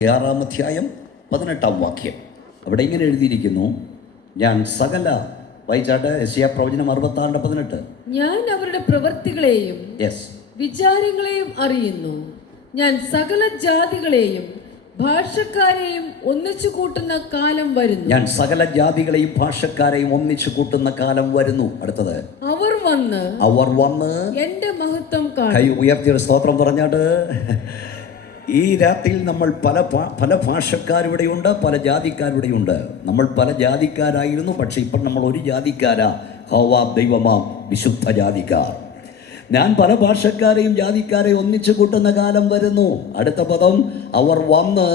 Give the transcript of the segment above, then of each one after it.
6-ാം അധ്യായം 18-ാം വാക്യം. അവിടെ ഇങ്ങനെ എഴുതിയിരിക്കുന്നു, ഞാൻ സകല വായിച്ചാട്ട് യെശയ്യാ പ്രവചനം 66:18. ഞാൻ അവരുടെ പ്രവൃത്തികളെയും വിചാരങ്ങളെയും അറിയുന്നു. ഞാൻ സകല ജാതികളെയും ഭാഷക്കാരെയും ഒന്നിച്ചു കൂട്ടുന്ന കാലം വരുന്നു. ഞാൻ സകല ജാതികളെയും ഭാഷക്കാരെയും ഒന്നിച്ചു കൂട്ടുന്ന കാലം വരുന്നു. അടുത്തത്, അവർ വന്ന് എന്റെ മഹത്വം കാണും. കൈ ഉയർത്തിയൊരു സ്തോത്രം പറഞ്ഞാട്ട്. ഈ രാത്രിയിൽ നമ്മൾ പല ഭാഷക്കാരിവിടെയുണ്ട്, പല ജാതിക്കാരിവിടെയുണ്ട്. നമ്മൾ പല ജാതിക്കാരായിരുന്നു, പക്ഷെ ഇപ്പം നമ്മൾ ഒരു ജാതിക്കാരാ. ഹോവാ ദൈവമാം വിശുദ്ധ ജാതിക്കാർ. ഞാൻ പല ഭാഷക്കാരെയും ജാതിക്കാരെയും ഒന്നിച്ചു കൂട്ടുന്ന കാലം വരുന്നു. അടുത്ത പദം, അവർ വന്ന്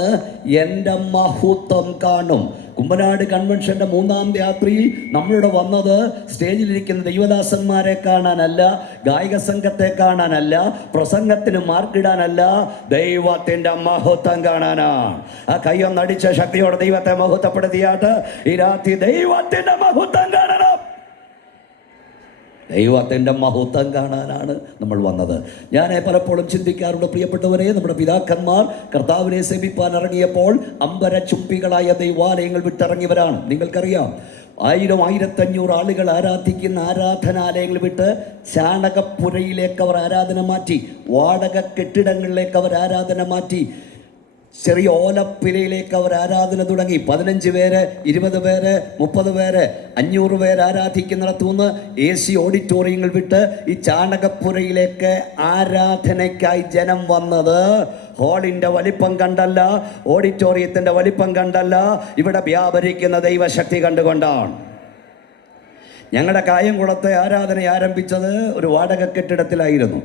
എൻ്റെ മഹത്വം കാണും. കുമ്പനാട് കൺവെൻഷന്റെ 3-ാം രാത്രിയിൽ നമ്മളിവിടെ വന്നത് സ്റ്റേജിലിരിക്കുന്ന ദൈവദാസന്മാരെ കാണാനല്ല, ഗായക സംഘത്തെ കാണാനല്ല, പ്രസംഗത്തിന് മാർക്കിടാനല്ല, ദൈവത്തിന്റെ മഹത്വം കാണാനാണ്. ആ കയ്യൊന്നടിച്ച ശക്തിയോടെ ദൈവത്തെ മഹത്വപ്പെടുത്തിയാട്ട് ഈ രാത്രി ദൈവത്തിന്റെ മഹത്വം കാണണം. ദൈവത്തിൻ്റെ മഹത്വം കാണാനാണ് നമ്മൾ വന്നത്. ഞാൻ പലപ്പോഴും ചിന്തിക്കാറുണ്ട്, പ്രിയപ്പെട്ടവരെ, നമ്മുടെ പിതാക്കന്മാർ കർത്താവിനെ സേവിപ്പാൻ ഇറങ്ങിയപ്പോൾ അമ്പരചുംബികളായ ദൈവാലയങ്ങൾ വിട്ടിറങ്ങിയവരാണ്. നിങ്ങൾക്കറിയാം, 1000-1500 ആളുകൾ ആരാധിക്കുന്ന ആരാധനാലയങ്ങൾ വിട്ട് ചാണകപ്പുരയിലേക്ക് അവർ ആരാധന മാറ്റി, വാടക കെട്ടിടങ്ങളിലേക്ക് അവർ ആരാധന മാറ്റി, ചെറിയ ഓലപ്പിലയിലേക്ക് അവർ ആരാധന തുടങ്ങി. 15 പേര്, 20 പേര്, 30 പേര്, 500 പേര് ആരാധിക്കുന്നിടത്തുനിന്ന് AC ഓഡിറ്റോറിയങ്ങൾ വിട്ട് ഈ ചാണകപ്പുരയിലേക്ക് ആരാധനയ്ക്കായി ജനം വന്നത് ഹാളിൻ്റെ വലിപ്പം കണ്ടല്ല, ഓഡിറ്റോറിയത്തിൻ്റെ വലിപ്പം കണ്ടല്ല, ഇവിടെ വ്യാപരിക്കുന്ന ദൈവശക്തി കണ്ടുകൊണ്ടാണ്. ഞങ്ങളുടെ കായംകുളത്തെ ആരാധന ആരംഭിച്ചത് ഒരു വാടക കെട്ടിടത്തിലായിരുന്നു.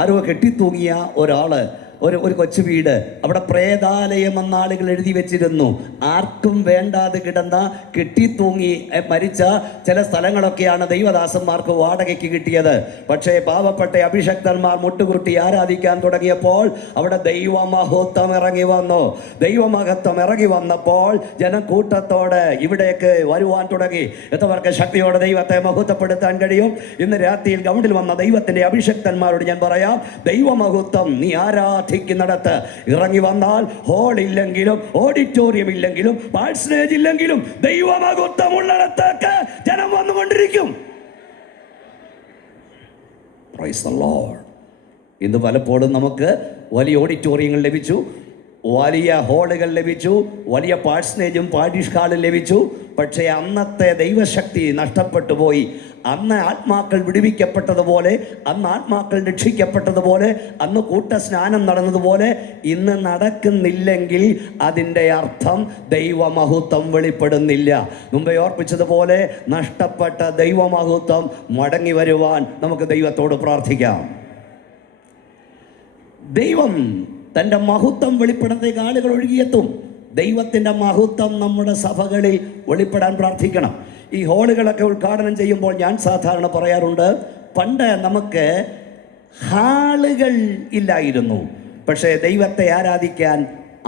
ആരോ കെട്ടിത്തൂങ്ങിയ ഒരു കൊച്ചു വീട്, അവിടെ പ്രേതാലയം എന്ന ആളുകൾ എഴുതി വെച്ചിരുന്നു. ആർക്കും വേണ്ടാതെ കിടന്ന കെട്ടിത്തൂങ്ങി മരിച്ച ചില സ്ഥലങ്ങളൊക്കെയാണ് ദൈവദാസന്മാർക്ക് വാടകയ്ക്ക് കിട്ടിയത്. പക്ഷേ പാവപ്പെട്ട അഭിഷക്തന്മാർ മുട്ടുകുട്ടി ആരാധിക്കാൻ തുടങ്ങിയപ്പോൾ അവിടെ ദൈവമഹത്വം ഇറങ്ങി വന്നു. ദൈവമഹത്വം ഇറങ്ങി വന്നപ്പോൾ ജനക്കൂട്ടത്തോടെ ഇവിടേക്ക് വരുവാൻ തുടങ്ങി. എത്രവർക്ക് ശക്തിയോടെ ദൈവത്തെ മഹത്വപ്പെടുത്താൻ കഴിയും? ഇന്ന് രാത്രിയിൽ ഗ്രൗണ്ടിൽ വന്ന ദൈവത്തിന്റെ അഭിഷക്തന്മാരോട് ഞാൻ പറയാം, ദൈവമഹത്വം നീ ആരാധിക്കുന്നിടത്ത് ഇറങ്ങി വന്നാൽ, ഹോൾ ഇല്ലെങ്കിലും ഓഡിറ്റോറിയം ഇല്ലെങ്കിലും പാഴ്സനേജ് ഇല്ലെങ്കിലും ദൈവമഹത്വം ഉള്ളിടത്തേക്ക് ജനം വന്നുകൊണ്ടിരിക്കും. Praise the Lord. ഇന്ന് പലപ്പോഴും നമുക്ക് വലിയ ഓഡിറ്റോറിയങ്ങൾ ലഭിച്ചു, വലിയ ഹാളുകൾ ലഭിച്ചു, വലിയ പാഴ്സനേജും പാരിഷ് ഹാളും ലഭിച്ചു. പക്ഷേ അന്നത്തെ ദൈവശക്തി നഷ്ടപ്പെട്ടു പോയി. അന്ന് ആത്മാക്കൾ വിടുവിക്കപ്പെട്ടതുപോലെ, അന്ന് ആത്മാക്കൾ രക്ഷിക്കപ്പെട്ടതുപോലെ, അന്ന് കൂട്ടസ്നാനം നടന്നതുപോലെ ഇന്ന് നടക്കുന്നില്ലെങ്കിൽ അതിൻ്റെ അർത്ഥം ദൈവമഹത്വം വെളിപ്പെടുന്നില്ല. മുമ്പേ ഓർപ്പിച്ചതുപോലെ നഷ്ടപ്പെട്ട ദൈവമഹത്വം മടങ്ങി വരുവാൻ നമുക്ക് ദൈവത്തോട് പ്രാർത്ഥിക്കാം. ദൈവം തൻ്റെ മഹത്വം വെളിപ്പെടുന്നതിലേക്ക് ആളുകൾ ഒഴുകിയെത്തും. ദൈവത്തിൻ്റെ മഹത്വം നമ്മുടെ സഭകളിൽ വെളിപ്പെടാൻ പ്രാർത്ഥിക്കണം. ഈ ഹാളുകളൊക്കെ ഉദ്ഘാടനം ചെയ്യുമ്പോൾ ഞാൻ സാധാരണ പറയാറുണ്ട്, പണ്ട് നമുക്ക് ഹാളുകൾ ഇല്ലായിരുന്നു, പക്ഷേ ദൈവത്തെ ആരാധിക്കാൻ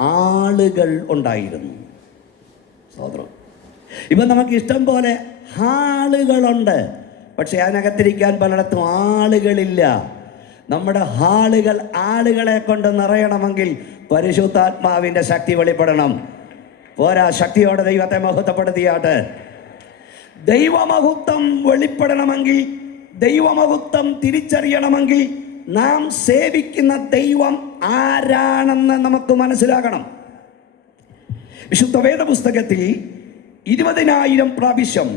ആളുകൾ ഉണ്ടായിരുന്നു. സഹോദരം, ഇപ്പം നമുക്ക് ഇഷ്ടം പോലെ ഹാളുകളുണ്ട്, പക്ഷേ അതിനകത്തിരിക്കാൻ പലയിടത്തും ആളുകളില്ല. നമ്മുടെ ഹാളുകൾ ആളുകളെ കൊണ്ട് നിറയണമെങ്കിൽ പരിശുദ്ധാത്മാവിൻ്റെ ശക്തി വെളിപ്പെടണം. പോരാ, ശക്തിയോടെ ദൈവത്തെ മഹത്വപ്പെടുത്തിയാട്ട്. ദൈവമഹത്വം വെളിപ്പെടണമെങ്കിൽ, ദൈവമഹത്വം തിരിച്ചറിയണമെങ്കിൽ നാം സേവിക്കുന്ന ദൈവം ആരാണെന്ന് നമുക്ക് മനസ്സിലാകണം. വിശുദ്ധ വേദപുസ്തകത്തിൽ 20,000 പ്രാവശ്യം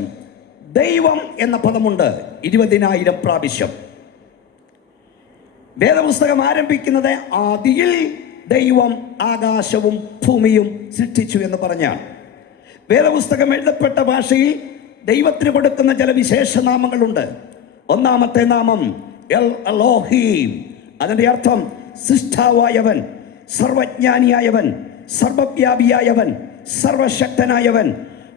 ദൈവം എന്ന പദമുണ്ട്. 20,000 പ്രാവശ്യം. വേദപുസ്തകം ആരംഭിക്കുന്നത് ആദിയിൽ ദൈവം ആകാശവും ഭൂമിയും സൃഷ്ടിച്ചു എന്ന് പറഞ്ഞാണ്. വേദപുസ്തകം എഴുതപ്പെട്ട ഭാഷയിൽ ദൈവത്തിന് കൊടുക്കുന്ന ചില വിശേഷനാമങ്ങളുണ്ട്. ഒന്നാമത്തെ നാമം എൽ എലോഹീം. അതിൻ്റെ അർത്ഥം സൃഷ്ടാവായവൻ, സർവജ്ഞാനിയായവൻ, സർവവ്യാപിയായവൻ, സർവശക്തനായവൻ.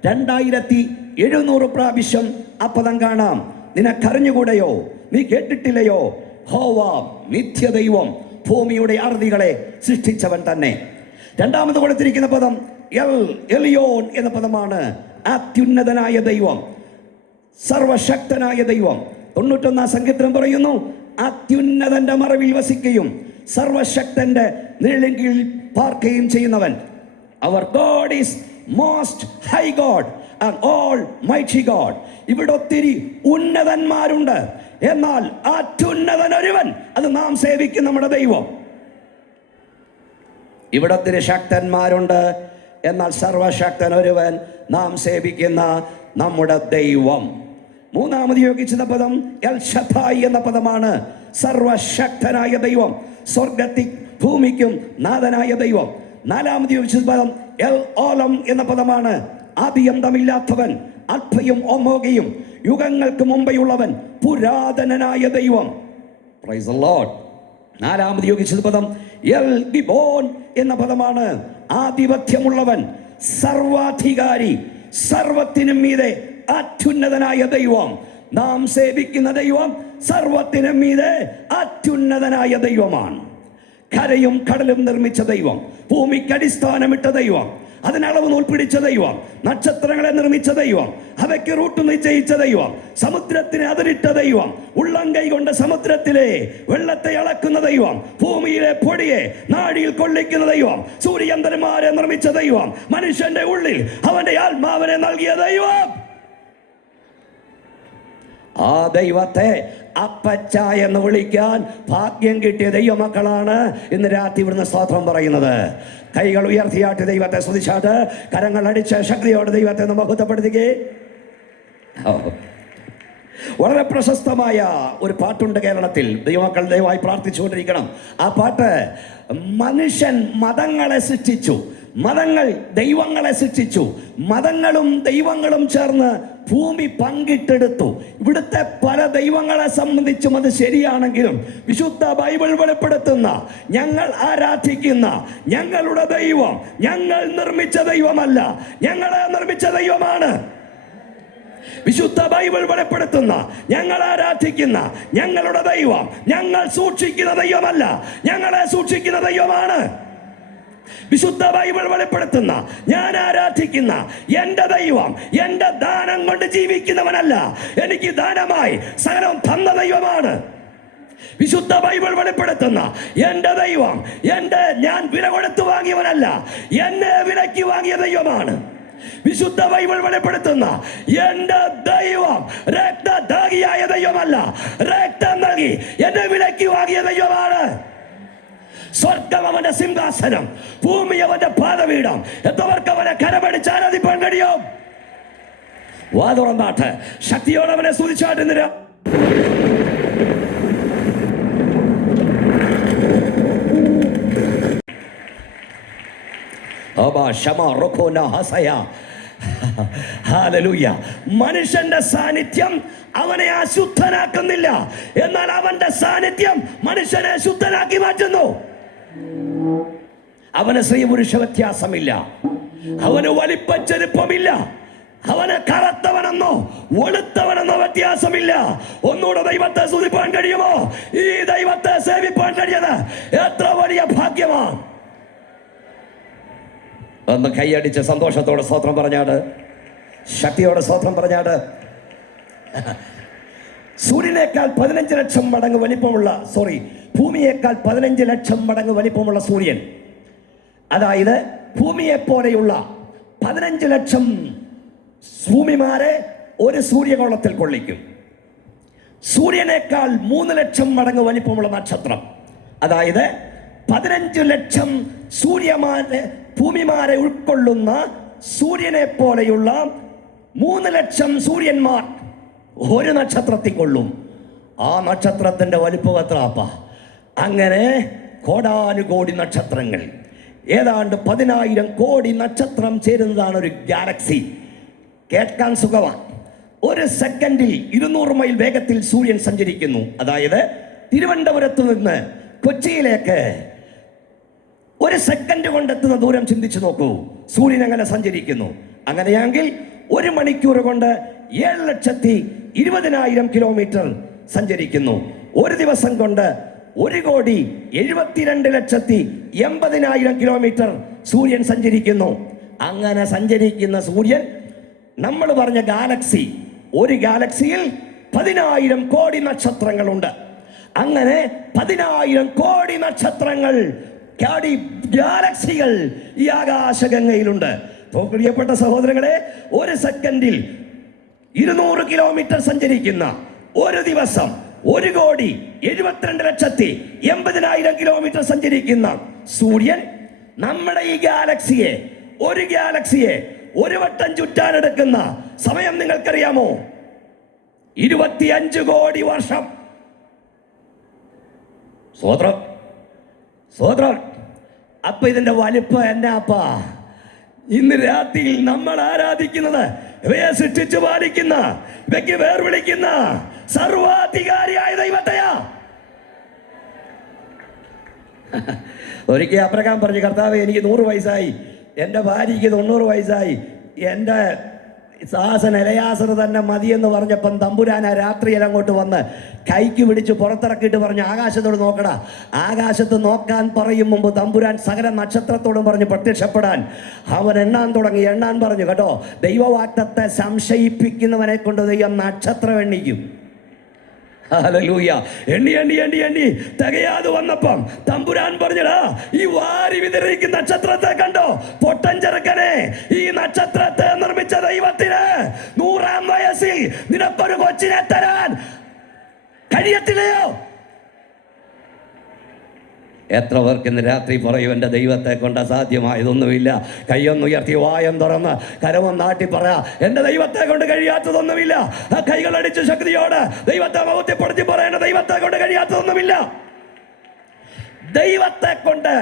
2700 പ്രാവശ്യം ആ പദം കാണാം. നിനക്കറിഞ്ഞുകൂടെയോ? നീ കേട്ടിട്ടില്ലയോ? ഹോവാ നിത്യദൈവം, ഭൂമിയുടെ അറുതികളെ സൃഷ്ടിച്ചവൻ തന്നെ. രണ്ടാമത് കൊടുത്തിരിക്കുന്ന പദം എലിയോൻ എന്ന പദമാണ്. അത്യുന്നതനായ ദൈവം, സർവശക്തനായ ദൈവം. 91 സങ്കീർത്തനം പറയുന്നു, അത്യുന്നതന്റെ മറവിൽ വസിക്കുകയും സർവശക്തന്റെ നിഴലിൻ കീഴിൽ പാർക്കുകയും ചെയ്യുന്നവൻ. അവർ God is most high God and almighty God. ഇവിടെ ഒത്തിരി ഉന്നതന്മാരുണ്ട്, എന്നാൽ അത്യുന്നതൻ ഒരുവൻ, അത് നാം സേവിക്കുന്ന നമ്മുടെ ദൈവം. ഇവിടെ ഒത്തിരി ശക്തന്മാരുണ്ട്, എന്നാൽ സർവശക്തൻ ഒരുവൻ, നാം സേവിക്കുന്ന നമ്മുടെ ദൈവം. മൂന്നാമത് യോഗിച്ച പദം എൽ ഷദ്ദായി എന്ന പദമാണ്. സർവശക്തനായ ദൈവം, സ്വർഗത്തിൽ ഭൂമിക്കും നാഥനായ ദൈവം. നാലാമത് യോഗിച്ച പദം എൽ ഓലം എന്ന പദമാണ്. ആദിയന്തമില്ലാത്തവൻ, അൽഫയും ഒമേഗയും, യുഗങ്ങൾക്ക് മുമ്പെയുള്ളവൻ, പുരാതനനായ ദൈവം. Praise the Lord. നാലാമത് യോഗിച്ച പദം എൽ ഗിബോൻ എന്ന പദമാണ്. ആധിപത്യമുള്ളവൻ, സർവാധികാരി, സർവത്തിനും മീതെ അത്യുന്നതനായ ദൈവം. നാം സേവിക്കുന്ന ദൈവം സർവത്തിനും മീതെ അത്യുന്നതനായ ദൈവമാണ്. കരയും കടലും നിർമ്മിച്ച ദൈവം, ഭൂമിക്ക് അടിസ്ഥാനമിട്ട ദൈവം, അതിനളവ് നൂൽ പിടിച്ച ദൈവം, നക്ഷത്രങ്ങളെ നിർമ്മിച്ച ദൈവം, അവയ്ക്ക് റൂട്ട് നിശ്ചയിച്ച ദൈവം, സമുദ്രത്തിന് അതിരിട്ട ദൈവം, ഉള്ളം കൈ കൊണ്ട് സമുദ്രത്തിലെ വെള്ളത്തെ അളക്കുന്ന ദൈവം, ഭൂമിയിലെ പൊടിയെ നാടിയിൽ കൊള്ളിക്കുന്ന ദൈവം, സൂര്യചന്ദ്രന്മാരെ നിർമ്മിച്ച ദൈവം, മനുഷ്യന്റെ ഉള്ളിൽ അവന്റെ ആത്മാവിനെ നൽകിയ ദൈവം. ആ ദൈവത്തെ അപ്പച്ച എന്ന് വിളിക്കാൻ ഭാഗ്യം കിട്ടിയ ദൈവമക്കളാണ് ഇന്ന് രാത്രി ഇവിടുന്ന് സ്തോത്രം പറയുന്നത്. കൈകൾ ഉയർത്തിയാട്ട് ദൈവത്തെ സ്തുതിച്ചാട്ട്, കരങ്ങൾ അടിച്ച് ശക്തിയോടെ ദൈവത്തെ മഹത്വപ്പെടുത്തുകയെ. വളരെ പ്രശസ്തമായ ഒരു പാട്ടുണ്ട് കേരളത്തിൽ. ദൈവമക്കൾ ദയവായി പ്രാർത്ഥിച്ചുകൊണ്ടിരിക്കണം. ആ പാട്ട്, മനുഷ്യൻ മതങ്ങളെ സൃഷ്ടിച്ചു, മതങ്ങൾ ദൈവങ്ങളെ സൃഷ്ടിച്ചു, മതങ്ങളും ദൈവങ്ങളും ചേർന്ന് ഭൂമി പങ്കിട്ടെടുത്തു. ഇവിടുത്തെ പല ദൈവങ്ങളെ സംബന്ധിച്ചും അത് ശരിയാണെങ്കിലും വിശുദ്ധ ബൈബിൾ വെളിപ്പെടുത്തുന്ന, ഞങ്ങൾ ആരാധിക്കുന്ന ഞങ്ങളുടെ ദൈവം ഞങ്ങൾ നിർമ്മിച്ച ദൈവമല്ല, ഞങ്ങളെ നിർമ്മിച്ച ദൈവമാണ്. വിശുദ്ധ ബൈബിൾ വെളിപ്പെടുത്തുന്ന, ഞങ്ങൾ ആരാധിക്കുന്ന ഞങ്ങളുടെ ദൈവം ഞങ്ങൾ സൂക്ഷിക്കുന്ന ദൈവമല്ല, ഞങ്ങളെ സൂക്ഷിക്കുന്ന ദൈവമാണ്. വിശുദ്ധ ബൈബിൾ വെളിപ്പെടുത്തുന്ന, ഞാൻ ആരാധിക്കുന്ന എന്റെ ദൈവം എന്റെ ദാനം കൊണ്ട് ജീവിക്കുന്നവനല്ല, എനിക്ക് ദാനമായി സകലം തന്ന ദൈവമാണ്. വിശുദ്ധ ബൈബിൾ വെളിപ്പെടുത്തുന്ന, എന്റെ ദൈവം ഞാൻ വില കൊടുത്തു വാങ്ങിയവനല്ല, എന്നെ വിലയ്ക്ക് വാങ്ങിയ ദൈവമാണ്. വിശുദ്ധ ബൈബിൾ വെളിപ്പെടുത്തുന്ന, എന്റെ ദൈവം രക്തദാഹിയായ ദൈവമല്ല, രക്തം നൽകി എന്നെ വിലയ്ക്ക് വാങ്ങിയ ദൈവമാണ്. സ്വർഗം അവന്റെ സിംഹാസനം, ഭൂമി അവന്റെ പാദപീഠം. എത്തവർക്ക് അവനെ കരമടിച്ച് ആരാധിപ്പാൻ കഴിയും? വാതുറന്നാട്ട് ശക്തിയോടെ അവനെ സ്തുതിച്ചാട്ടുന്നില്ല. മനുഷ്യന്റെ സാന്നിധ്യം അവനെ അശുദ്ധനാക്കുന്നില്ല, എന്നാൽ അവന്റെ സാന്നിധ്യം മനുഷ്യനെ ശുദ്ധനാക്കി മാറ്റുന്നു. അവന് സ്ത്രീ പുരുഷ വ്യത്യാസമില്ല, അവന് വലിപ്പച്ചെരുപ്പമില്ല, അവന് കറുത്തവനെന്നോ വെളുത്തവനെന്നോ വ്യത്യാസമില്ല. ഒന്നുകൂടെ ദൈവത്തെ സ്തുതിപ്പാൻ കഴിയുമോ? ഈ ദൈവത്തെ സേവിപ്പാൻ കഴിയത് എത്ര വലിയ ഭാഗ്യമാണ്. ഒന്ന് കൈയടിച്ച് സന്തോഷത്തോടെ സ്തോത്രം പറഞ്ഞാട്, ശക്തിയോടെ സ്തോത്രം പറഞ്ഞാട്. സൂര്യനേക്കാൾ 15 ലക്ഷം മടങ്ങ് വലിപ്പമുള്ള ഭൂമിയേക്കാൾ 15 ലക്ഷം മടങ്ങ് വലിപ്പമുള്ള സൂര്യൻ, അതായത് ഭൂമിയെ പോലെയുള്ള 15 ലക്ഷം ഭൂമിമാരെ ഒരു സൂര്യഗോളത്തിൽ കൊള്ളിക്കും. സൂര്യനേക്കാൾ 3 ലക്ഷം മടങ്ങ് വലിപ്പമുള്ള നക്ഷത്രം, അതായത് 15 ലക്ഷം ഭൂമിമാരെ ഉൾക്കൊള്ളുന്ന സൂര്യനെ പോലെയുള്ള 3 ലക്ഷം സൂര്യന്മാർ ഒരു നക്ഷത്രത്തിൽ കൊള്ളും. ആ നക്ഷത്രത്തിന്റെ വലിപ്പം എത്രപ്പാ? അങ്ങനെ കോടാനുകോടി നക്ഷത്രങ്ങൾ, ഏതാണ്ട് 10,000 കോടി നക്ഷത്രം ചേരുന്നതാണ് ഒരു ഗാലക്സി. കേൾക്കാൻ സുഖമാണ്. ഒരു സെക്കൻഡിൽ 200 മൈൽ വേഗത്തിൽ സൂര്യൻ സഞ്ചരിക്കുന്നു. അതായത് തിരുവനന്തപുരത്ത് നിന്ന് കൊച്ചിയിലേക്ക് ഒരു സെക്കൻഡ് കൊണ്ടെത്തുന്ന ദൂരം ചിന്തിച്ചു നോക്കൂ. സൂര്യൻ അങ്ങനെ സഞ്ചരിക്കുന്നു. അങ്ങനെയാണെങ്കിൽ 1 മണിക്കൂർ കൊണ്ട് 7,20,000 കിലോമീറ്റർ സഞ്ചരിക്കുന്നു. ഒരു ദിവസം കൊണ്ട് 1,72,80,000 കിലോമീറ്റർ സൂര്യൻ സഞ്ചരിക്കുന്നു. അങ്ങനെ സഞ്ചരിക്കുന്ന സൂര്യൻ, നമ്മൾ പറഞ്ഞ ഗാലക്സി, ഒരു ഗാലക്സിയിൽ 10,000 കോടി നക്ഷത്രങ്ങളുണ്ട്. അങ്ങനെ 10,000 കോടി നക്ഷത്രങ്ങൾ ഗാലക്സികൾ ഈ ആകാശഗംഗയിലുണ്ട്. അപ്പോൾ പ്രിയപ്പെട്ട സഹോദരങ്ങളെ, ഒരു സെക്കൻഡിൽ 200 കിലോമീറ്റർ സഞ്ചരിക്കുന്ന, ഒരു ദിവസം 1,72,80,000 കിലോമീറ്റർ സഞ്ചരിക്കുന്ന സൂര്യൻ നമ്മുടെ ഈ ഗാലക്സിയെ ഒരു വട്ടം ചുറ്റാനെടുക്കുന്ന സമയം നിങ്ങൾക്കറിയാമോ? 25 കോടി വർഷം. സ്വോത്രം. അപ്പൊ ഇതിന്റെ വലിപ്പം എന്നാപ്പാ? ഇന്ന് രാത്രിയിൽ നമ്മൾ ആരാധിക്കുന്നത് ഇവയെ സൃഷ്ടിച്ചു പാലിക്കുന്ന, ഇവയ്ക്ക് വേർവിളിക്കുന്ന സർവാധികാരിയായ ദൈവത്തെയാ. ഒരിക്കൽ അബ്രഹാം പറഞ്ഞു, കർത്താവേ, എനിക്ക് 100 വയസ്സായി, എൻ്റെ ഭാര്യയ്ക്ക് 90 വയസ്സായി, എൻ്റെ സാസൻ എലയാസർ തന്നെ മതിയെന്ന് പറഞ്ഞപ്പം തമ്പുരാൻ ആ രാത്രിയിൽ അങ്ങോട്ട് വന്ന് കൈക്ക് പിടിച്ച് പുറത്തിറക്കിയിട്ട് പറഞ്ഞു, ആകാശത്തോട് നോക്കടാ. ആകാശത്ത് നോക്കാൻ പറയും മുമ്പ് തമ്പുരാൻ സകല നക്ഷത്രത്തോടും പറഞ്ഞു പ്രത്യക്ഷപ്പെടാൻ. അവൻ എണ്ണാൻ പറഞ്ഞു കേട്ടോ. ദൈവവാക്തത്തെ സംശയിപ്പിക്കുന്നവനെ കൊണ്ട് ദൈവം നക്ഷത്രം എണ്ണിക്കും. ഹല്ലേലൂയ. എണ്ണി തികയാതെ വന്നപ്പം തമ്പുരാൻ പറഞ്ഞടാ, ഈ വാരി വിതറിക്കുന്ന നക്ഷത്രത്തെ കണ്ടോ? പൊട്ടൻ ചെറുക്കനെ, ഈ നക്ഷത്രത്തെ നിർമ്മിച്ച ദൈവത്തിന് 100-ാം വയസ്സിൽ നിനക്കൊരു കൊച്ചിനെ തരാൻ കഴിയത്തില്ലയോ? എത്ര പേർക്ക് ഇന്ന് രാത്രി പറയും, എൻ്റെ ദൈവത്തെ കൊണ്ട് അസാധ്യമായതൊന്നുമില്ല? കൈയൊന്നുയർത്തി വായം തുറന്ന് കരമം നാട്ടി പറയാ, എൻ്റെ ദൈവത്തെ കൊണ്ട് കഴിയാത്തതൊന്നുമില്ല. ആ കൈകളടിച്ച് ശക്തിയോട് ദൈവത്തെ മഹത്വപ്പെടുത്തി പറയേണ്ട, ദൈവത്തെ കൊണ്ട് കഴിയാത്തതൊന്നുമില്ല. ദൈവത്തെ കൊണ്ട്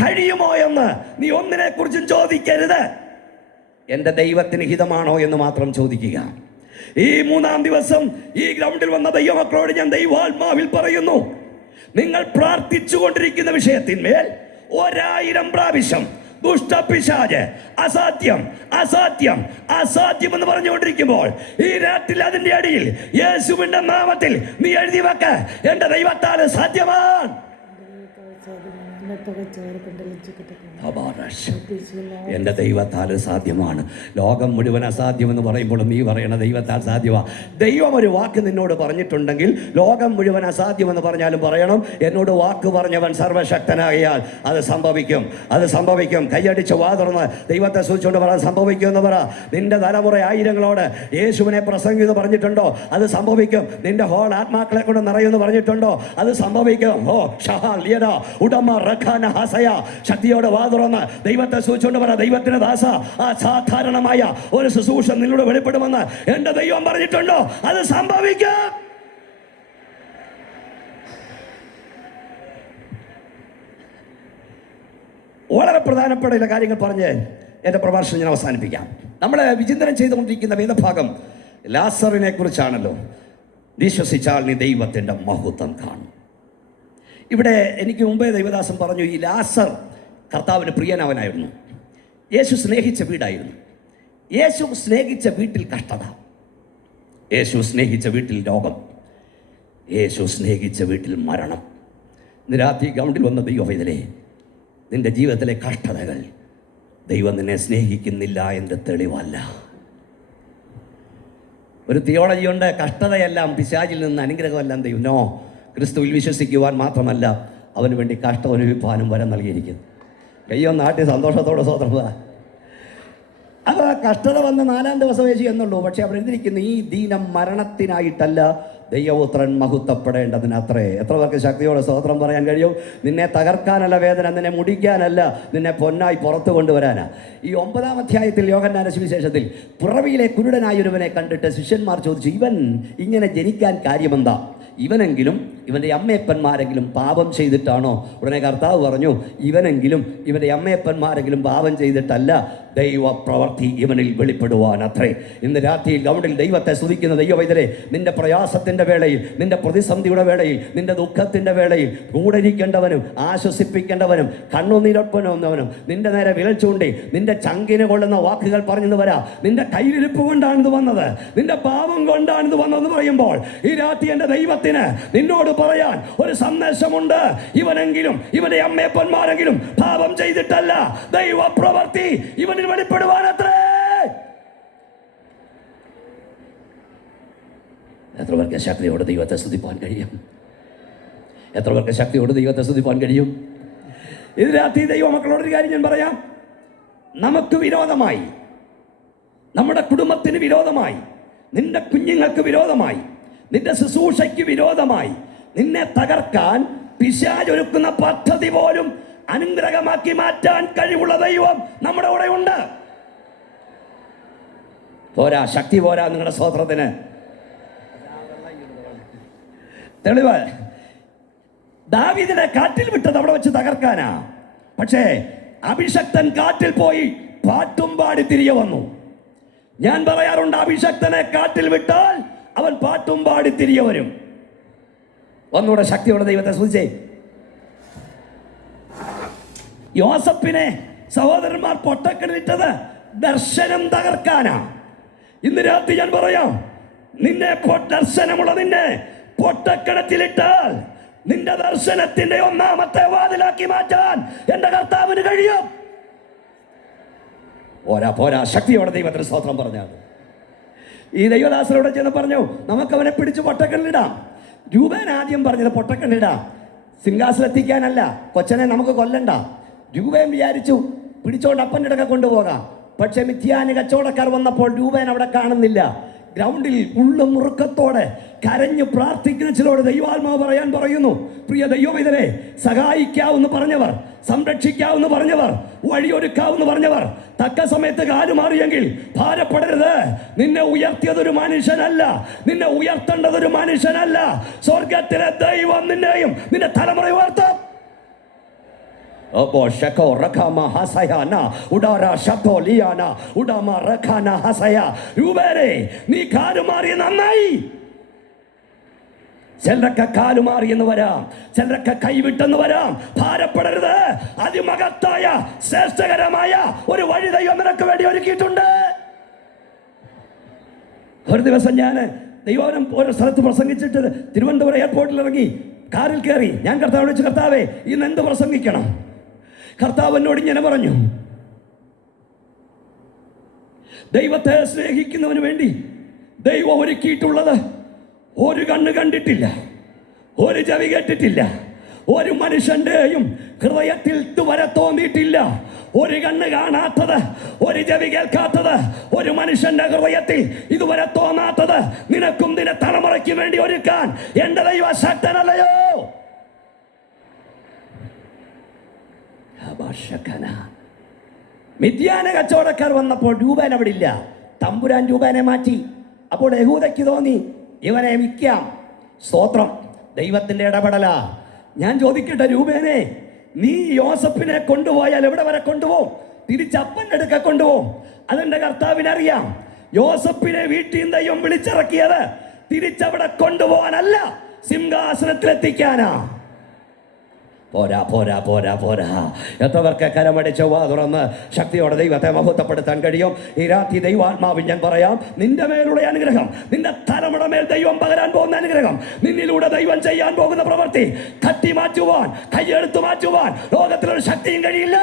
കഴിയുമോ എന്ന് നീ ഒന്നിനെ കുറിച്ചും ചോദിക്കരുത്. എൻ്റെ ദൈവത്തിന് ഹിതമാണോ എന്ന് മാത്രം ചോദിക്കുക. ഈ 3-ാം ദിവസം ഈ ഗ്രൗണ്ടിൽ വന്ന ദൈവമക്കളോട് ഞാൻ ദൈവാത്മാവിൽ പറയുന്നു, നിങ്ങൾ പ്രാർത്ഥിച്ചു കൊണ്ടിരിക്കുന്ന വിഷയത്തിന്മേൽ 1000 പ്രാവശ്യം ദുഷ്ടപിശാച് അസാധ്യം എന്ന് പറഞ്ഞുകൊണ്ടിരിക്കുമ്പോൾ ഈ രാത്രി അതിന്റെ അടിയിൽ യേശുവിന്റെ നാമത്തിൽ നീ എഴുതി വെക്ക, എന്റെ ദൈവത്താൽ സാധ്യമാണ്. എൻ്റെ ദൈവത്താൽ സാധ്യമാണ്. ലോകം മുഴുവൻ അസാധ്യമെന്ന് പറയുമ്പോൾ നീ പറയണ ദൈവത്താൽ സാധ്യമാണ്. ദൈവം ഒരു വാക്ക് നിന്നോട് പറഞ്ഞിട്ടുണ്ടെങ്കിൽ ലോകം മുഴുവൻ അസാധ്യമെന്ന് പറഞ്ഞാലും പറയണം, എന്നോട് വാക്ക് പറഞ്ഞവൻ സർവശക്തനാകിയാൽ അത് സംഭവിക്കും. കൈയടിച്ച് വാ തുറന്ന് ദൈവത്തെ സൂചിച്ചുകൊണ്ട് പറ, സംഭവിക്കും എന്ന് പറ. നിന്റെ തലമുറ ആയിരങ്ങളോട് യേശുവിനെ പ്രസംഗിന്ന് പറഞ്ഞിട്ടുണ്ടോ? അത് സംഭവിക്കും. നിന്റെ ഹോൾ ആത്മാക്കളെ കൊണ്ട് നിറയുമെന്ന് പറഞ്ഞിട്ടുണ്ടോ? അത് സംഭവിക്കും. ശക്തിയോടെ വാ തുറന്ന് ദൈവത്തെ സൂചിച്ചുകൊണ്ട് പറ, ദൈവത്തിന്റെ ദാസ, അസാധാരണമായ ഒരു ശുശ്രൂഷ നിന്നോട് വെളിപ്പെടുമെന്ന് എന്റെ ദൈവം പറഞ്ഞിട്ടുണ്ടോ? അത് സംഭവിക്കും. വളരെ പ്രധാനപ്പെട്ട ചില കാര്യങ്ങൾ പറഞ്ഞ് എന്റെ പ്രഭാഷണം ഞാൻ അവസാനിപ്പിക്കാം. നമ്മൾ വിചിന്തനം ചെയ്തുകൊണ്ടിരിക്കുന്ന വേദഭാഗം ലാസറിനെ കുറിച്ചാണല്ലോ. വിശ്വസിച്ചാൽ നീ ദൈവത്തിന്റെ മഹത്വം കാണും. ഇവിടെ എനിക്ക് മുമ്പേ ദൈവദാസൻ പറഞ്ഞു, ഈ ലാസർ കർത്താവിന് പ്രിയനവനായിരുന്നു. യേശു സ്നേഹിച്ച വീടായിരുന്നു. യേശു സ്നേഹിച്ച വീട്ടിൽ കഷ്ടത, യേശു സ്നേഹിച്ച വീട്ടിൽ രോഗം, യേശു സ്നേഹിച്ച വീട്ടിൽ മരണം. ഇന്ന് രാത്രി ഗ്രൗണ്ടിൽ വന്ന ദൈവവേദനയെ, നിന്റെ ജീവിതത്തിലെ കഷ്ടതകൾ ദൈവം നിന്നെ സ്നേഹിക്കുന്നില്ല എന്ന് തെളിവല്ല. ഒരു തിയോളജിയുണ്ട്, കഷ്ടതയെല്ലാം പിശാചിൽ നിന്ന് അനുഗ്രഹമെല്ലാം ദൈവം. നോ, ക്രിസ്തുവിൽ വിശ്വസിക്കുവാൻ മാത്രമല്ല, അവന് വേണ്ടി കഷ്ടം അനുഭവിപ്പാനും വരം നൽകിയിരിക്കുന്നു. കയ്യോ നാട്ടി സന്തോഷത്തോടെ സ്വതന്ത്ര. അത് കഷ്ടത വന്ന് 4-ാം ദിവസം യേശു എന്നുള്ളൂ. പക്ഷെ അവിടെ എഴുതിയിരിക്കുന്നു, ഈ ദീനം മരണത്തിനായിട്ടല്ല, ദൈവപുത്രൻ മഹത്വപ്പെടേണ്ടതിനത്രേ. എത്ര പേർക്ക് ശക്തിയോടെ സ്തോത്രം പറയാൻ കഴിയും? നിന്നെ തകർക്കാനല്ല വേദന, നിന്നെ മുടിക്കാനല്ല, നിന്നെ പൊന്നായി പുറത്തു കൊണ്ടുവരാനാ. ഈ 9-ാം അധ്യായത്തിൽ യോഹന്നാന്റെ സുവിശേഷത്തിൽ പുറവിയിലെ കുരുടനായൊരുവനെ കണ്ടിട്ട് ശിഷ്യന്മാർ ചോദിച്ചു, ഇവൻ ഇങ്ങനെ ജനിക്കാൻ കാര്യമെന്താ? ഇവനെങ്കിലും ഇവൻ്റെ അമ്മയപ്പന്മാരെങ്കിലും പാപം ചെയ്തിട്ടാണോ? ഉടനെ കർത്താവ് പറഞ്ഞു, ഇവനെങ്കിലും ഇവൻ്റെ അമ്മയപ്പന്മാരെങ്കിലും പാപം ചെയ്തിട്ടല്ല, ദൈവപ്രവൃത്തി ഇവനിൽ വെളിപ്പെടുവാൻ അത്രേ. ഇന്ന് രാത്രിയിൽ ഗ്രൗണ്ടിൽ ദൈവത്തെ സ്തുതിക്കുന്ന ദൈവവൈദ്യരെ, നിന്റെ പ്രയാസത്തിൻ്റെ വേളയിൽ, നിന്റെ പ്രതിസന്ധിയുടെ വേളയിൽ, നിന്റെ ദുഃഖത്തിൻ്റെ വേളയിൽ കൂടെ ഇരിക്കേണ്ടവനും ആശ്വസിപ്പിക്കേണ്ടവനും കണ്ണുനീരൊപ്പനവനും നിന്റെ നേരെ വിരൽ ചൂണ്ടി നിന്റെ ചങ്കിന് കൊള്ളുന്ന വാക്കുകൾ പറഞ്ഞെന്ന് വരാം. നിന്റെ കയ്യിലിരിപ്പ് കൊണ്ടാണിത് വന്നത്, നിന്റെ പാപം കൊണ്ടാണിത് വന്നതെന്ന് പറയുമ്പോൾ ഈ രാത്രി എൻ്റെ ദൈവത്തിന് നിന്നോട് പറയാൻ ഒരു സന്ദേശമുണ്ട്. ഇവനെങ്കിലും ഇവന്റെ അമ്മയപ്പന്മാരെങ്കിലും പാപം ചെയ്തിട്ടല്ല, ദൈവപ്രവൃത്തി ഇവനിൽ വെളിപ്പെടുവാനത്രേ. എത്ര പേർക്ക് ശക്തിയോട് ദൈവത്തെ സ്തുതിപ്പാൻ കഴിയും? എത്ര പേർക്ക് ശക്തിയോട് ദൈവത്തെ സ്തുതിപ്പാൻ കഴിയും? ഇത് രാത്രി ദൈവമക്കളോടൊരു കാര്യം ഞാൻ പറയാം. നമുക്ക് വിരോധമായി, നമ്മുടെ കുടുംബത്തിന് വിരോധമായി, നിന്റെ കുഞ്ഞുങ്ങൾക്ക് വിരോധമായി, നിന്റെ ശുശ്രൂഷയ്ക്ക് വിരോധമായി നിന്നെ തകർക്കാൻ പിശാചൊരുക്കുന്ന പദ്ധതി പോലും അനുഗ്രഹമാക്കി മാറ്റാൻ കഴിവുള്ള ദൈവം നമ്മുടെ കൂടെ ഉണ്ട്. പോരാ, ശക്തി പോരാ നിങ്ങളുടെ സ്തോത്രത്തിന്. തെളിവ്, ദാവീദിനെ കാറ്റിൽ വിട്ടത് അവിടെ വെച്ച് തകർക്കാനാ. പക്ഷേ അഭിഷക്തൻ കാറ്റിൽ പോയി പാട്ടും പാടി തിരികെ വന്നു. ഞാൻ പറയാറുണ്ട്, അഭിഷക്തനെ കാറ്റിൽ വിട്ടാൽ അവൻ പാട്ടും പാടി തിരികെ വരും. ഒന്നുകൂടെ ശക്തിയുള്ള ദൈവത്തെ സ്തുതിച്ചേ. യോസഫിനെ സഹോദരന്മാർ പൊട്ടക്കിണിട്ടത് ദർശനം തകർക്കാനാ. ഇന്ന് രാത്രി ഞാൻ പറയാം, നിന്നെ ദർശനമുള്ള നിന്നെ പൊട്ടക്കിണറ്റിലിട്ടാൽ നിന്റെ ദർശനത്തിന്റെ ഒന്നാമത്തെ വാതിലാക്കി മാറ്റാൻ എന്റെ കർത്താവിന് കഴിയും. പോരാ പോരാ, ശക്തിയോടെ ദൈവത്തിന് സ്തോത്രം പറഞ്ഞാൽ. ഈ ദൈവദാസരോട് ചെന്ന് പറഞ്ഞു, നമുക്കവനെ പിടിച്ച് പൊട്ടക്കിണിടാം. രൂപേൻ ആദ്യം പറഞ്ഞത് പൊട്ടക്കിണിടാം, സിംഹാസനത്തിക്കാനല്ല, കൊച്ചനെ നമുക്ക് കൊല്ലണ്ട. രൂപേൻ വിചാരിച്ചു പിടിച്ചോണ്ട് അപ്പൻ്റെ അടുക്ക കൊണ്ടുപോകാം. പക്ഷെ മിഥ്യാന് കച്ചവടക്കാർ വന്നപ്പോൾ രൂപേൻ അവിടെ കാണുന്നില്ല. ഗ്രൗണ്ടിൽ ഉള്ള മുറുക്കത്തോടെ കരഞ്ഞു പ്രാർത്ഥിക്കുന്ന ചിലരോട് ദൈവാത്മാവ് പറയാൻ പറയുന്നു, പ്രിയ ദൈവമിതരെ, സഹായിക്കാവെന്ന് പറഞ്ഞവർ, സംരക്ഷിക്കാവെന്ന് പറഞ്ഞവർ, വഴിയൊരുക്കാവെന്ന് പറഞ്ഞവർ തക്ക സമയത്ത് കാലുമാറിയെങ്കിൽ ഭാരപ്പെടരുത്. നിന്നെ ഉയർത്തിയതൊരു മനുഷ്യനല്ല, നിന്നെ ഉയർത്തേണ്ടതൊരു മനുഷ്യനല്ല. സ്വർഗത്തിലെ ദൈവം നിന്നെയും നിന്റെ തലമുറ ഉയർത്തും. നീ കാലുമാറിയ നന്നായി. ചിലരൊക്കെ കാലുമാറിയെന്ന് വരാം, ചിലരൊക്കെ കൈവിട്ടെന്ന് വരാം. ഭാരപ്പെടരുത്. അതിമഹത്തായ ശ്രേഷ്ഠകരമായ ഒരു വഴി ദൈവം നിനക്ക് വേണ്ടി ഒരുക്കിയിട്ടുണ്ട്. ഒരു ദിവസം ഞാൻ ദൈവം ഓരോ സ്ഥലത്ത് പ്രസംഗിച്ചിട്ട് തിരുവനന്തപുരം എയർപോർട്ടിൽ ഇറങ്ങി കാറിൽ കയറി. ഞാൻ കർത്താവിനെ വിളിച്ചു, കർത്താവേ ഇന്ന് എന്ത് പ്രസംഗിക്കണം? കർത്താവ് എന്നോട് ഇങ്ങനെ പറഞ്ഞു, ദൈവത്തെ സ്നേഹിക്കുന്നവന് വേണ്ടി ദൈവം ഒരുക്കിയിട്ടുള്ളത് ഒരു കണ്ണ് കണ്ടിട്ടില്ല, ഒരു ചെവി കേട്ടിട്ടില്ല, ഒരു മനുഷ്യന്റെയും ഹൃദയത്തിൽ ഇതുവരെ തോന്നിയിട്ടില്ല. ഒരു കണ്ണ് കാണാത്തത്, ഒരു ചെവി കേൾക്കാത്തത്, ഒരു മനുഷ്യന്റെ ഹൃദയത്തിൽ ഇതുവരെ തോന്നാത്തത് നിനക്കും നിന്റെ തലമുറയ്ക്ക് വേണ്ടി ഒരുക്കാൻ എന്റെ ദൈവ ശക്തനല്ലയോ? മിദ്യാന കച്ചവടക്കാർ വന്നപ്പോൾ രൂപേൻ അവിടെ ഇല്ല. തമ്പുരാൻ രൂപേനെ മാറ്റി. അപ്പോൾ യഹൂദയ്ക്ക് തോന്നി ഇവനെ വിൽക്കാം. സ്തോത്രം, ദൈവത്തിന്റെ ഇടപെടല. ഞാൻ ചോദിക്കട്ടെ, രൂപേനെ, നീ യോസഫിനെ കൊണ്ടുപോയാൽ എവിടെ വരെ കൊണ്ടുപോകും? തിരിച്ചപ്പൻ്റെ അടുക്ക കൊണ്ടുപോകും. അതെന്റെ കർത്താവിനറിയാം. യോസഫിനെ വീട്ടിൽ നിന്ന് ദൈവം വിളിച്ചിറക്കിയത് തിരിച്ചവിടെ കൊണ്ടുപോകാനല്ല, സിംഹാസനത്തിലെത്തിക്കാനാ. പോരാ പോരാ പോരാ പോരാ. എത്രവർക്ക് കരമടിച്ച് വാ തുറന്ന് ശക്തിയോടെ ദൈവത്തെ മഹത്വപ്പെടുത്താൻ കഴിയും? ഈ രാത്രി ദൈവാത്മാവിൽ ഞാൻ പറയാം, നിന്റെ മേലുള്ള അനുഗ്രഹം, നിന്റെ തലമുറ മേൽ ദൈവം പകരാൻ പോകുന്ന അനുഗ്രഹം, നിന്നിലൂടെ ദൈവം ചെയ്യാൻ പോകുന്ന പ്രവൃത്തി തട്ടി മാറ്റുവാൻ, കൈയെടുത്തു മാറ്റുവാൻ ലോകത്തിലൊരു ശക്തിയും കഴിയില്ല.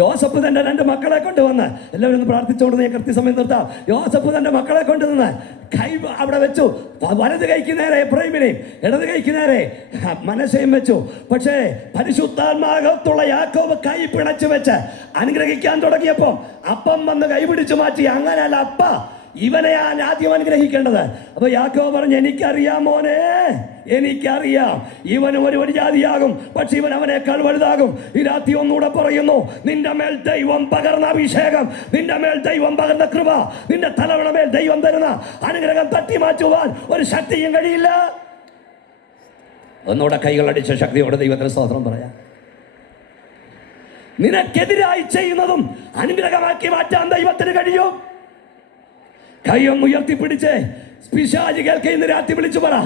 യോസഫ് തന്റെ 2 മക്കളെ കൊണ്ടുവന്ന്, എല്ലാവരും ഒന്ന് പ്രാർത്ഥിച്ചുകൊണ്ട് ഞാൻ കൃത്യസമയം നിർത്താം. യോസഫ് തന്റെ മക്കളെ കൊണ്ടുവന്ന് കൈ അവിടെ വെച്ചു. വലത് കൈക്ക് നേരെ എഫ്രൈമിനെയും ഇടത് കൈക്ക് നേരെ മനസ്സേയും വെച്ചു. പക്ഷേ പരിശുദ്ധാത്മാകത്തുള്ള യാക്കോബ് കൈ പിണച്ചു വെച്ച് അനുഗ്രഹിക്കാൻ തുടങ്ങിയപ്പോ അപ്പം വന്ന് കൈ പിടിച്ചു മാറ്റി. അങ്ങനെയല്ല, അപ്പ ഇവനെയാണ് ആദ്യം അനുഗ്രഹിക്കേണ്ടത്. അപ്പൊ യാക്കോബ് പറഞ്ഞു, എനിക്കറിയാം മോനെ, എനിക്കറിയാം ഇവനും ഒരു ജാതിയാകും, പക്ഷെ ഇവൻ അവനേക്കാൾ വലുതാകും. ഈ രാത്രി ഒന്നുകൂടെ പറയുന്നു, നിന്റെ മേൽ ദൈവം പകർന്ന അഭിഷേകം, നിന്റെ മേൽ ദൈവം പകർന്ന കൃപ, നിന്റെ തലമുറ മേൽ ദൈവം തരുന്ന അനുഗ്രഹം തട്ടി മാറ്റുവാൻ ഒരു ശക്തിയും കഴിയില്ല. ഒന്നുകൂടെ കൈകൾ അടിച്ച ശക്തിയോടെ ദൈവത്തിന് സ്തോത്രം പറയാം. നിനക്കെതിരായി ചെയ്യുന്നതും അനുഗ്രഹമാക്കി മാറ്റാൻ ദൈവത്തിന് കഴിയും. കൈയൊന്ന് ഉയർത്തിപ്പിടിച്ച് പിശാച് കേൾക്കെ ഇന്ന് രാത്രി വിളിച്ചു പറ,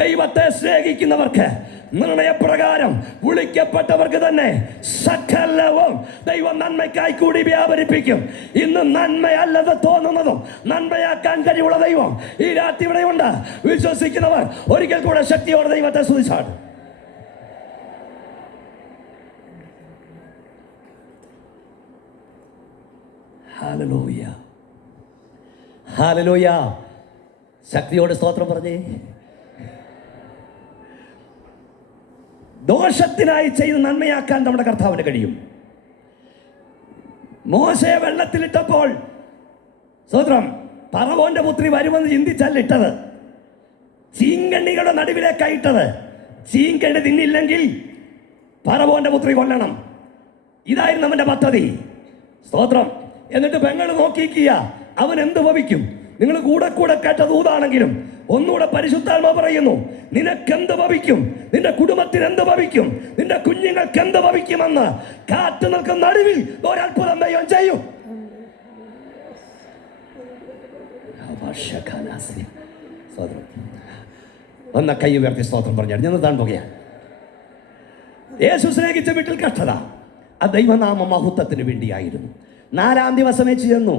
ദൈവത്തെ സ്നേഹിക്കുന്നവർക്ക്, നിർണയപ്രകാരം വിളിക്കപ്പെട്ടവർക്ക് തന്നെ സകലവും ദൈവം നന്മയ്ക്കായി കൂടി വ്യാപരിപ്പിക്കും. ഇന്ന് നന്മയല്ലെന്ന് തോന്നുന്നതും നന്മയാക്കാൻ കഴിവുള്ള ദൈവം ഈ രാത്രി ഇവിടെയുണ്ട്. വിശ്വസിക്കുന്നവർ ഒരിക്കൽ കൂടെ ശക്തിയോടെ ദൈവത്തെ സ്തുതിച്ചാണ്. Hallelujah, hallelujah. ശക്തിയോട് സ്തോത്രം പറഞ്ഞേ. ദോഷത്തിനായി ചെയ്ത് നന്മയാക്കാൻ നമ്മുടെ കർത്താവിന് കഴിയും. മോശയെ വെള്ളത്തിലിട്ടപ്പോൾ സ്തോത്രം, ഫറവോന്റെ പുത്രി വരുമെന്ന് ചിന്തിച്ചല്ല ഇട്ടത്, ചീങ്കണ്ണികളുടെ നടുവിലേക്കായി ഇട്ടത്. ചീങ്കണ്ണി തിന്നില്ലെങ്കിൽ ഫറവോന്റെ പുത്രി കൊല്ലണം, ഇതായിരുന്നു അവന്റെ പദ്ധതി. സ്തോത്രം. എന്നിട്ട് പെങ്ങൾ നോക്കിക്കുക, അവൻ എന്ത് ഭവിക്കും? നിങ്ങൾ കൂടെ കൂടെ കേട്ട ദൂതാണെങ്കിലും ഒന്നുകൂടെ പരിശുദ്ധാത്മ പറയുന്നു, നിനക്കെന്ത് ഭവിക്കും, നിന്റെ കുടുംബത്തിന് എന്ത് ഭവിക്കും, നിന്റെ കുഞ്ഞുങ്ങൾക്ക് എന്ത് ഭവിക്കുമെന്ന് കാത്തു നിൽക്കുന്ന നടുവിൽ ഒരത്ഭുതം ദൈവം ചെയ്യും. ഒന്ന് കൈ ഉയർത്തി സ്തോത്രം പറഞ്ഞു ഞാൻ താൻ പോകുകയാണ്. യേശു സ്നേഹിച്ച വീട്ടിൽ കഷ്ടത ആ ദൈവനാമ മഹത്വത്തിന് വേണ്ടിയായിരുന്നു. 4-ാം ദിവസം വെച്ച് ചെന്നു.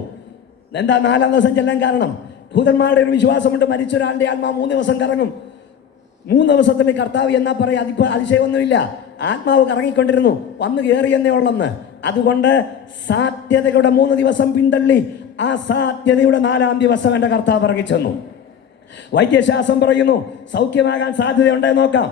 എന്താ 4-ാം ദിവസം ചെല്ലാൻ കാരണം? യഹൂദന്മാരുടെ ഒരു വിശ്വാസമുണ്ട്, മരിച്ചൊരാളുടെ ആത്മാവ് 3 ദിവസം കറങ്ങും. 3 ദിവസത്തിൽ കർത്താവ് എന്നാ പറയാ, അതിപ്പോൾ അതിശയമൊന്നുമില്ല. ആത്മാവ് കറങ്ങിക്കൊണ്ടിരുന്നു, വന്നു കയറിയെന്നേ ഉള്ളെന്ന്. അതുകൊണ്ട് സാധ്യതയുടെ 3 ദിവസം പിന്തള്ളി ആ സാധ്യതയുടെ 4-ാം ദിവസം എൻ്റെ കർത്താവ് ഇറങ്ങിച്ചെന്നു. വൈദ്യശാസ്ത്രം പറയുന്നു സൗഖ്യമാകാൻ സാധ്യതയുണ്ടെന്ന് നോക്കാം.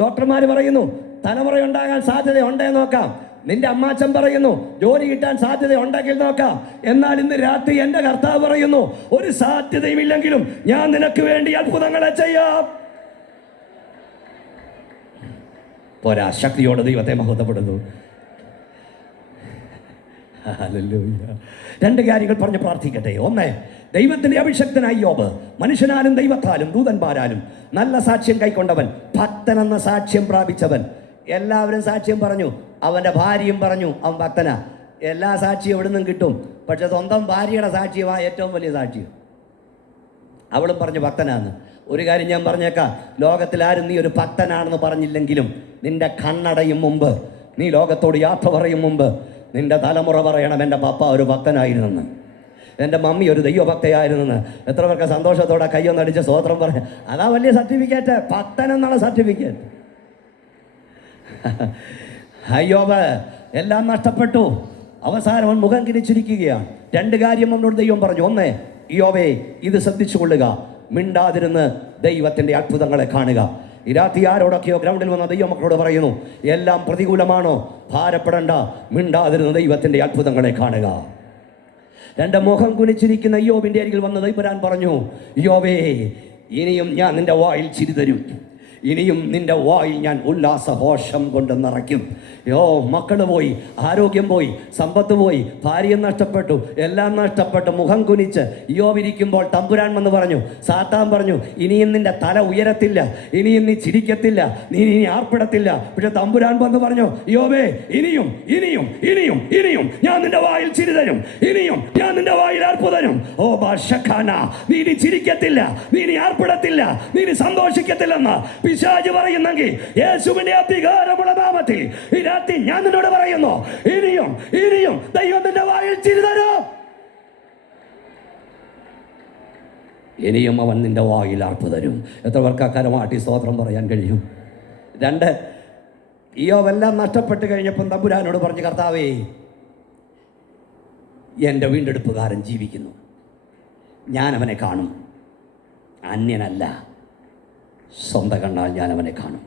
ഡോക്ടർമാർ പറയുന്നു തലമുറയുണ്ടാകാൻ സാധ്യതയുണ്ടെന്ന് നോക്കാം. നിന്റെ അമ്മാച്ചൻ പറയുന്നു ജോലി കിട്ടാൻ സാധ്യത ഉണ്ടെങ്കിൽ നോക്കാം. എന്നാൽ ഇന്ന് രാത്രി എൻ്റെ കർത്താവ് പറയുന്നു ഒരു സാധ്യതയും ഇല്ലെങ്കിലും ഞാൻ നിനക്ക് വേണ്ടി അത്ഭുതങ്ങളെ ചെയ്യാം. പോരാ, ശക്തിയോടെ ദൈവത്തെ മഹത്വപ്പെടുന്നു. 2 കാര്യങ്ങൾ പറഞ്ഞ് പ്രാർത്ഥിക്കട്ടെ. 1, ദൈവത്തിന്റെ അഭിഷക്തനായ യോബ് മനുഷ്യനാലും ദൈവത്താലും ദൂതന്മാരാലും നല്ല സാക്ഷ്യം കൈക്കൊണ്ടവൻ, ഭക്തനെന്ന സാക്ഷ്യം പ്രാപിച്ചവൻ. എല്ലാവരും സാക്ഷ്യം പറഞ്ഞു, അവൻ്റെ ഭാര്യയും പറഞ്ഞു അവൻ ഭക്തനാ. എല്ലാ സാക്ഷിയും എവിടെ നിന്നും കിട്ടും, പക്ഷെ സ്വന്തം ഭാര്യയുടെ സാക്ഷ്യമാണ് ഏറ്റവും വലിയ സാക്ഷ്യം. അവളും പറഞ്ഞു ഭക്തനാന്ന്. ഒരു കാര്യം ഞാൻ പറഞ്ഞേക്കാം, ലോകത്തിലാരും നീ ഒരു ഭക്തനാണെന്ന് പറഞ്ഞില്ലെങ്കിലും നിന്റെ കണ്ണടയും മുമ്പ്, നീ ലോകത്തോട് യാത്ര പറയും മുമ്പ് നിന്റെ തലമുറ പറയണം എൻ്റെ പപ്പ ഒരു ഭക്തനായിരുന്നെന്ന്, എൻ്റെ മമ്മി ഒരു ദൈവഭക്തയായിരുന്നെന്ന്. എത്ര പേർക്ക് സന്തോഷത്തോടെ കയ്യൊന്നടിച്ച് സ്തോത്രം പറയാം. അതാ വലിയ സർട്ടിഫിക്കറ്റ്, ഭക്തൻ എന്നുള്ള സർട്ടിഫിക്കറ്റ്. അയ്യോബ് എല്ലാം നഷ്ടപ്പെട്ടു, അവസാനം അവൻ മുഖം കിരിച്ചിരിക്കുകയാണ്. 2 കാര്യം അവനോട് ദൈവം പറഞ്ഞു. 1, യോബേ ഇത് ശ്രദ്ധിച്ചു കൊള്ളുക, മിണ്ടാതിരുന്ന് ദൈവത്തിൻ്റെ അത്ഭുതങ്ങളെ കാണുക. ഈ രാത്രി ആരോടൊക്കെയോ ഗ്രൗണ്ടിൽ വന്ന ദൈവമക്കളോട് പറയുന്നു, എല്ലാം പ്രതികൂലമാണോ, ഭാരപ്പെടണ്ട, മിണ്ടാതിരുന്ന് ദൈവത്തിൻ്റെ അത്ഭുതങ്ങളെ കാണുക. 2, മുഖം കുനിച്ചിരിക്കുന്ന യോബിൻ്റെ അരികിൽ വന്ന് ദൈവരാൻ പറഞ്ഞു, യോബേ ഇനിയും ഞാൻ നിന്റെ വായിൽ ചിരി തരും, ഇനിയും നിന്റെ വായിൽ ഞാൻ ഉല്ലാസഘോഷം കൊണ്ട് നിറയ്ക്കും. മക്കൾ പോയി, ആരോഗ്യം പോയി, സമ്പത്ത് പോയി, ഭാര്യയും നഷ്ടപ്പെട്ടു, എല്ലാം നഷ്ടപ്പെട്ടു. മുഖം കുനിച്ച് യോബിരിക്കുമ്പോൾ തമ്പുരാൻ വന്ന് പറഞ്ഞു, സാത്താൻ പറഞ്ഞു, ഇനിയും നിന്റെ തല ഉയരത്തില്ല, ഇനിയും നീ ചിരിക്കത്തില്ല, നീ ഇനി ആർപ്പിടത്തില്ല. പക്ഷെ തമ്പുരാൻ വന്ന് പറഞ്ഞു, യോബേ ഇനിയും ഇനിയും ഇനിയും ഇനിയും ഞാൻ നിന്റെ വായിൽ ചിരി തരും, ഇനിയും ഞാൻ നിന്റെ വായിൽ ആർപ്പ് തരും. ഓ ബാഷഖാന, നീ ഇനി ചിരിക്കത്തില്ല, നീ ഇനി ആർപ്പിടത്തില്ല, നീ ഇനി സന്തോഷിക്കത്തില്ലെന്ന് പിശാച് പറയുന്നെങ്കിൽ യേശുവിന്റെ അധികാരമുള്ള നാമത്തിൽ ഈ രാത്രി ഞാൻ നിന്നോട് പറയുന്നു, ഇനിയും ഇനിയും ദൈവം നിന്റെ വായിൽ ചിരി തരും, ഇനിയും അവൻ നിന്റെ വായിൽ ആർപ്പ് തരും. എത്ര പേർക്ക് അക്കാരമാട്ടി സ്തോത്രം പറയാൻ കഴിയും? 2, യോബെല്ലാം നഷ്ടപ്പെട്ട് കഴിഞ്ഞപ്പോൾ തമ്പുരാനോട് പറഞ്ഞു, കർത്താവേ എൻ്റെ വീണ്ടെടുപ്പുകാരൻ ജീവിക്കുന്നു, ഞാൻ അവനെ കാണും, അന്യനല്ല, സ്വന്തം കണ്ണാൽ ഞാൻ അവനെ കാണും,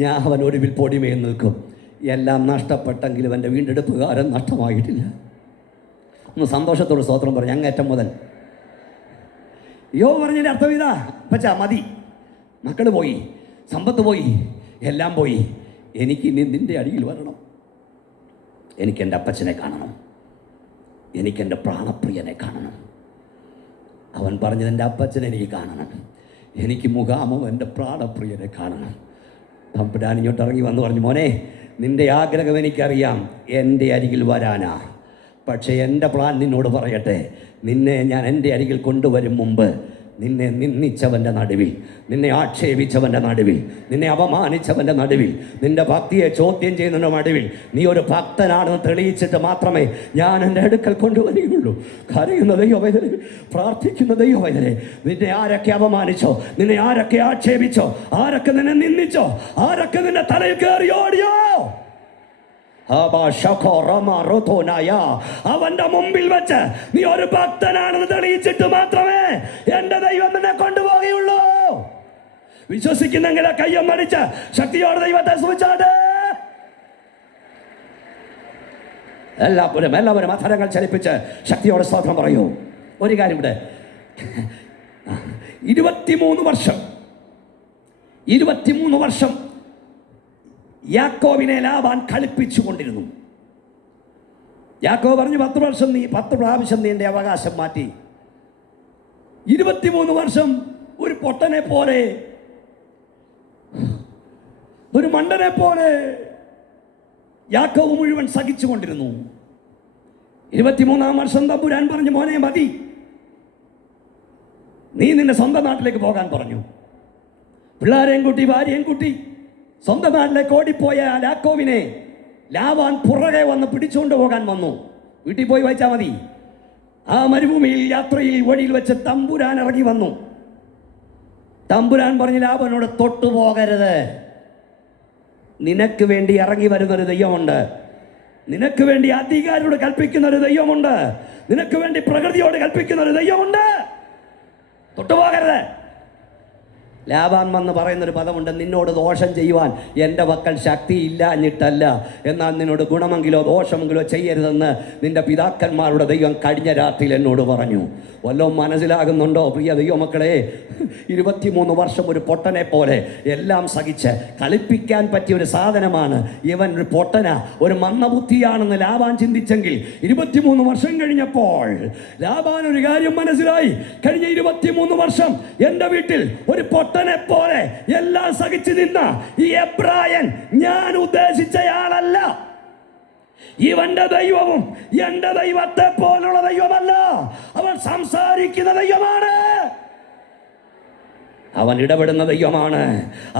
ഞാൻ അവൻ ഒടുവിൽ പൊടിമേൽ നിൽക്കും. എല്ലാം നഷ്ടപ്പെട്ടെങ്കിലും എൻ്റെ വീണ്ടെടുപ്പുകാരൻ നഷ്ടമായിട്ടില്ല. ഒന്ന് സന്തോഷത്തോട് സ്തോത്രം പറഞ്ഞു. അങ്ങേറ്റം മുതൽ യോബ് പറഞ്ഞതിൻ്റെ അർത്ഥം ഇതാ, പച്ചാ മതി, മക്കൾ പോയി, സമ്പത്ത് പോയി, എല്ലാം പോയി, എനിക്ക് ഇനി നിൻ്റെ അടിയിൽ വരണം, എനിക്കെൻ്റെ അപ്പച്ചനെ കാണണം, എനിക്കെൻ്റെ പ്രാണപ്രിയനെ കാണണം. അവൻ പറഞ്ഞത് എൻ്റെ അപ്പച്ചനെ എനിക്ക് കാണണം, എനിക്ക് മുഖാമം എൻ്റെ പ്രാണപ്രിയനെ കാണണം. തമ്പുരാൻ ഇങ്ങോട്ട് ഇറങ്ങി വന്ന് പറഞ്ഞു, മോനെ നിൻ്റെ ആഗ്രഹം എനിക്കറിയാം, എൻ്റെ അരികിൽ വരാനാ. പക്ഷേ എൻ്റെ പ്ലാൻ നിന്നോട് പറയട്ടെ, നിന്നെ ഞാൻ എൻ്റെ അരികിൽ കൊണ്ടുവരും മുമ്പ് നിന്നെ നിന്ദിച്ചവൻ്റെ നടുവിൽ, നിന്നെ ആക്ഷേപിച്ചവൻ്റെ നടുവിൽ, നിന്നെ അപമാനിച്ചവൻ്റെ നടുവിൽ, നിൻ്റെ ഭക്തിയെ ചോദ്യം ചെയ്യുന്നതിൻ്റെ നടുവിൽ നീ ഒരു ഭക്തനാണെന്ന് തെളിയിച്ചിട്ട് മാത്രമേ ഞാൻ എൻ്റെ അടുക്കൽ കൊണ്ടുവരികയുള്ളൂ. കരയുന്ന ദൈവവേദനെ, പ്രാർത്ഥിക്കുന്ന ദൈവവേദനെ, നിന്നെ ആരൊക്കെ അപമാനിച്ചോ, നിന്നെ ആരൊക്കെ ആക്ഷേപിച്ചോ, ആരൊക്കെ നിന്നെ നിന്ദിച്ചോ, ആരൊക്കെ നിന്റെ തലയിൽ കയറി ഓടിയോ, അവന്റെ മുമ്പിൽ വെച്ച് നീ ഒരു ഭക്തനാണെന്ന് തെളിയിച്ചിട്ട് മാത്രമേ എന്റെ ദൈവം നിന്നെ കൊണ്ടുപോകുകയുള്ളൂ. വിശ്വസിക്കുന്നെങ്കിൽ കയ്യൊന്നടിച്ച് ശക്തിയോടെ ദൈവത്തെ സ്തുതിച്ചാട്ടെ. എല്ലാവരും അധരങ്ങൾ ചലിപ്പിച്ച് ശക്തിയോടെ സ്തോത്രം പറയൂ. ഒരു കാര്യം ഇവിടെ, 23 വർഷം യാക്കോബിനെ ലാബാൻ കളിപ്പിച്ചു കൊണ്ടിരുന്നു. യാക്കോബ് പറഞ്ഞു 10 പ്രാവശ്യം നീ എൻ്റെ അവകാശം മാറ്റി. 23 വർഷം ഒരു പൊട്ടനെ പോലെ, ഒരു മണ്ടനെ പോലെ യാക്കോബ് മുഴുവൻ സഹിച്ചു കൊണ്ടിരുന്നു. 23-ാം വർഷം തമ്പുരാൻ പറഞ്ഞു, മോനെ മതി, നീ നിന്റെ സ്വന്തം നാട്ടിലേക്ക് പോകാൻ പറഞ്ഞു. പിള്ളേരെയും കൂട്ടി ഭാര്യയും കൂട്ടി സ്വന്തം നാട്ടിലേക്ക് ഓടിപ്പോയ യാക്കോബിനെ ലാബാൻ പുറകെ വന്ന് പിടിച്ചുകൊണ്ട് പോകാൻ വന്നു. വീട്ടിൽ പോയി വായിച്ചാൽ മതി. ആ മരുഭൂമിയിൽ യാത്രയിൽ വഴിയിൽ വെച്ച് തമ്പുരാൻ ഇറങ്ങി വന്നു. തമ്പുരാൻ പറഞ്ഞു, ലാബാനോട് തൊട്ടുപോകരുത്, നിനക്ക് വേണ്ടി ഇറങ്ങി വരുന്നൊരു ദൈവമുണ്ട്, നിനക്ക് വേണ്ടി അധികാരിയോട് കൽപ്പിക്കുന്ന ഒരു ദൈവമുണ്ട്, നിനക്ക് വേണ്ടി പ്രകൃതിയോട് കൽപ്പിക്കുന്ന ഒരു ദൈവമുണ്ട്, തൊട്ടുപോകരുത്. ലാബാൻ വന്ന് പറയുന്നൊരു പദമുണ്ട്, നിന്നോട് ദോഷം ചെയ്യുവാൻ എൻ്റെ പക്കൽ ശക്തി ഇല്ല എന്നിട്ടല്ല, എന്നാൽ നിന്നോട് ഗുണമെങ്കിലോ ദോഷമെങ്കിലോ ചെയ്യരുതെന്ന് നിന്റെ പിതാക്കന്മാരുടെ ദൈവം കഴിഞ്ഞ രാത്രിയിൽ എന്നോട് പറഞ്ഞു. വല്ലതും മനസ്സിലാകുന്നുണ്ടോ പ്രിയ ദൈവമക്കളെ? 23 വർഷം ഒരു പൊട്ടനെ പോലെ എല്ലാം സഹിച്ച് കളിപ്പിക്കാൻ പറ്റിയ ഒരു സാധനമാണ് ഇവൻ. ഒരു പൊട്ടന, ഒരു മന്ദബുദ്ധിയാണെന്ന് ലാബാൻ ചിന്തിച്ചെങ്കിൽ 23 വർഷം കഴിഞ്ഞപ്പോൾ ലാബാൻ ഒരു കാര്യം മനസ്സിലായി. കഴിഞ്ഞ 23 വർഷം എൻ്റെ വീട്ടിൽ ഒരു പൊട്ടനെ പോലെ എല്ലാം സഹിച്ചു നിന്ന ഈ എബ്രായൻ ഞാൻ ഉദ്ദേശിച്ചയാളല്ല. ഇവന്റെ ദൈവവും എന്റെ ദൈവത്തെ പോലുള്ള ദൈവമല്ല. അവൻ സംസാരിക്കുന്ന ദൈവമാണ്, അവൻ ഇടപെടുന്ന ദൈവമാണ്,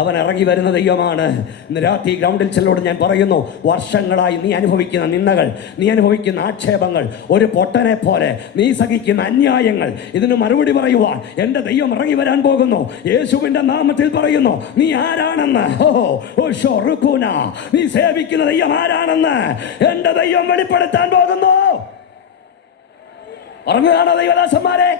അവൻ ഇറങ്ങി വരുന്ന ദൈവമാണ്. ഇന്ന് രാത്രി ഗ്രൗണ്ടിൽ ചിലരോട് ഞാൻ പറയുന്നു, വർഷങ്ങളായി നീ അനുഭവിക്കുന്ന നിന്ദകൾ, നീ അനുഭവിക്കുന്ന ആക്ഷേപങ്ങൾ, ഒരു പൊട്ടനെ പോലെ നീ സഹിക്കുന്ന അന്യായങ്ങൾ, ഇതിന് മറുപടി പറയുവാൻ എൻ്റെ ദൈവം ഇറങ്ങി വരാൻ പോകുന്നു. യേശുവിൻ്റെ നാമത്തിൽ പറയുന്നു, നീ ആരാണെന്ന്, നീ സേവിക്കുന്ന ദൈവം ആരാണെന്ന് എൻ്റെ ദൈവം വെളിപ്പെടുത്താൻ പോകുന്നു. ഉറങ്ങുകയാണോ ദൈവദാസന്മാരെ?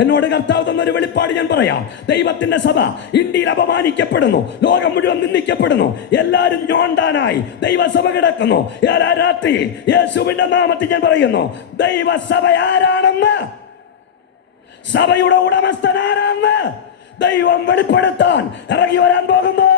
എന്നോട് കർത്താവ് തന്നൊരു വെളിപ്പാട് ഞാൻ പറയാം. ദൈവത്തിന്റെ സഭ ഇന്ത്യയിൽ അപമാനിക്കപ്പെടുന്നു, ലോകം മുഴുവൻ നിന്ദിക്കപ്പെടുന്നു, എല്ലാവരും ഞോണ്ടാനായി ദൈവസഭ കിടക്കുന്നു. രാത്രി യേശുവിന്റെ നാമത്തിൽ ഞാൻ പറയുന്നു, ദൈവസഭ ആരാണെന്ന്, സഭയുടെ ഉടമസ്ഥൻ ആരാണെന്ന് ദൈവം വെളിപ്പെടുത്താൻ ഇറങ്ങി വരാൻ പോകുന്നു.